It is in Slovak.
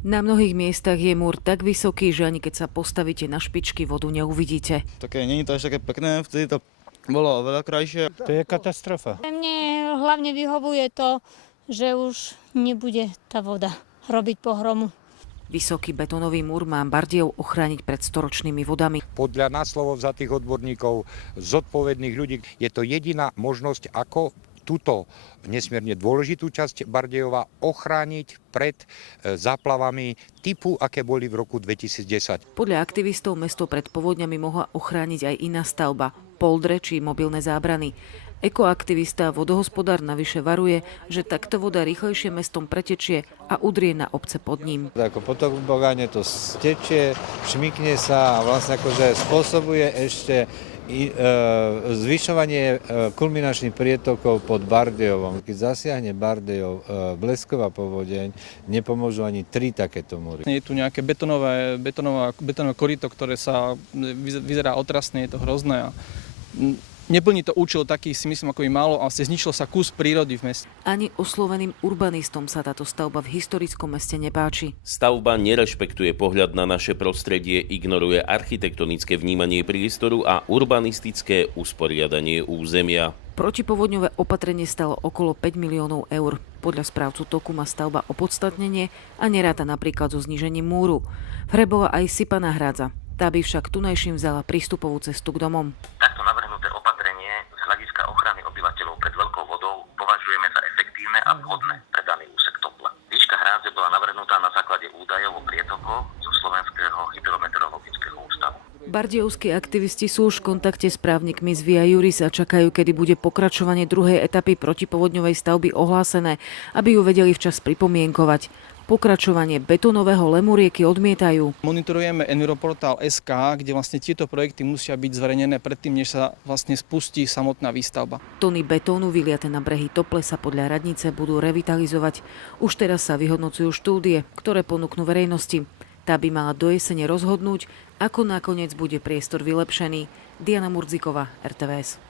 Na mnohých miestach je múr tak vysoký, že ani keď sa postavíte na špičky, vodu neuvidíte. Také není to až také pekné, vtedy to bolo oveľa krajšie. To je katastrofa. Mne hlavne vyhovuje to, že už nebude tá voda robiť pohromu. Vysoký betónový múr má Bardejov ochrániť pred storočnými vodami. Podľa nás slovovzatých odborníkov, zodpovedných ľudí, je to jediná možnosť, ako túto nesmierne dôležitú časť Bardejova ochrániť pred záplavami typu, aké boli v roku 2010. Podľa aktivistov mesto pred povodňami mohla ochrániť aj iná stavba, poldre či mobilné zábrany. Ekoaktivista a vodohospodár navyše varuje, že takto voda rýchlejšie mestom pretečie a udrie na obce pod ním. Ako potok v Bogáne to stečie, šmykne sa a vlastne akože spôsobuje ešte zvyšovanie kulminačných prietokov pod Bardejovom. Keď zasiahne Bardejov blesková povodeň, nepomôžu ani 3 takéto múry. Je tu nejaké betónové koryto, ktoré sa vyzerá otrasne, je to hrozné. Neplní to účel taký, si myslím, ako by malo, ale zničil sa kus prírody v meste. Ani osloveným urbanistom sa táto stavba v historickom meste nepáči. Stavba nerešpektuje pohľad na naše prostredie, ignoruje architektonické vnímanie priestoru a urbanistické usporiadanie územia. Protipovodňové opatrenie stalo okolo 5 miliónov eur. Podľa správcu toku má stavba opodstatnenie a neráta napríklad so znížením múru. Hrebola aj sypaná hrádza. Tá by však tunajším vzala prístupovú cestu k domom. Takto navrhnuté opatrenie z hľadiska ochrany obyvateľov pred veľkou vodou považujeme za efektívne a vhodné pre daný úsek topla. Výška hrádze bola navrhnutá na základe údajov o prietokoch zo Slovenského hydrometeorologického ústavu. Bardejovskí aktivisti sú už v kontakte s právnikmi z Via Juris a čakajú, kedy bude pokračovanie druhej etapy protipovodňovej stavby ohlásené, aby ju vedeli včas pripomienkovať. Pokračovanie betónového lemurieky odmietajú. Monitorujeme Enviroportal.sk, kde vlastne tieto projekty musia byť zverejnené predtým, než sa vlastne spustí samotná výstavba. Tony betónu vyliate na brehy Tople sa podľa radnice budú revitalizovať. Už teraz sa vyhodnocujú štúdie, ktoré ponúknú verejnosti. Tá by mala do jesene rozhodnúť, ako nakoniec bude priestor vylepšený. Diana Murdziková, RTVS.